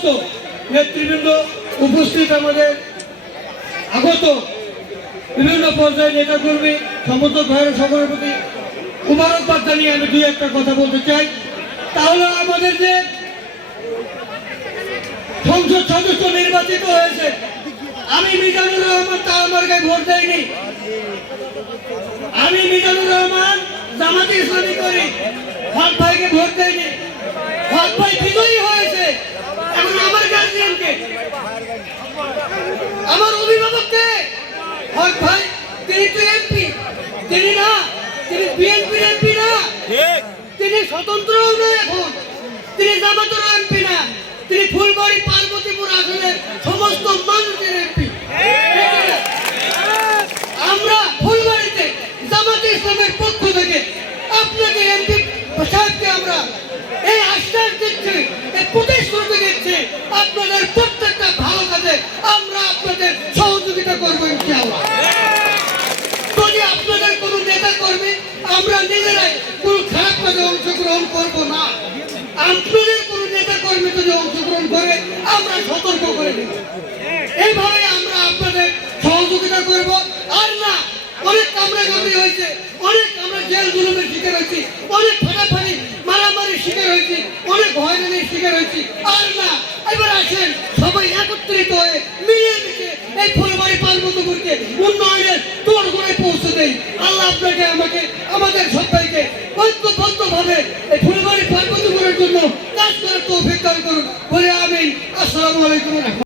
সমস্ত নেতৃবৃন্দ উপস্থিত, আমাদের আগত বিভিন্ন পর্যায়ে নেতাকর্মী সমর্থক ভাইয়ের সকলের প্রতি মুবারকবাদ জানিয়ে আমি দুই একটা কথা বলতে চাই। তাহলে আমাদের যে সংসদ সদস্য নির্বাচিত হয়েছে, আমি মিজানুর রহমান তার আমার গায়ে ভোট দেয়নি। আমি মিজানুর রহমান জামাতে ইসলামী করি, হক ভাইকে ভোট দেয়নি। হক ভাই বিজয়ী হয়েছে। এখন আমার গার্জিয়ানকে, আমার অভিভাবককে, হক ভাই তিনি তো এমপি, তিনি না, তিনি বিএনপির এমপি না, তিনি স্বতন্ত্রও না, এখন তিনি জামাতের এমপি না, তিনি ফুলবাড়ি পার্বতীপুর আসনের সমস্ত মানুষের এমপি। আমরা ফুলবাড়িতে জামাতে ইসলামের পক্ষ থেকে আপনাকে এমপি সাহেবকে আমরা এই আশ্বাস দিচ্ছি, এই প্রদেশ করতে দিচ্ছি, আপনাদের প্রত্যেকটা ভালো কাজে আমরা আপনাদের সহযোগিতা করবো ইনশাআল্লাহ। যদি আপনাদের কোনো নেতা কর্মী, আমরা নিজেরাই কোনো খারাপ কাজে অংশগ্রহণ করব না। আপনাদের কোনো নেতা কর্মী যদি অংশগ্রহণ করে আমরা সতর্ক করে দেব। এইভাবে আমরা আপনাদের সহযোগিতা করব। আর না, অনেক কামড়াকামড়ি হয়েছে, অনেক আমরা জেল জুলুমের শিকার হয়েছি, অনেক ফাটাফাটি মারামারির শিকার হয়েছি, অনেক হয়রানির শিকার হয়েছি। আর না, এবার আসেন সবাই একত্রিত হয়ে মিলেমিশে এই ফুলবাড়ি পার্বতীপুরকে উন্নয়নের তোড়গোড়ায় পৌঁছে দেই। আল্লাহ আপনাকে, আমাকে, আমাদের সবাইকে ঐক্যবদ্ধভাবে এই ফুলবাড়ি পার্বতীপুরের জন্য কাজ করার তৌফিক দান করুন বলে আমিন। আসসালামু আলাইকুম।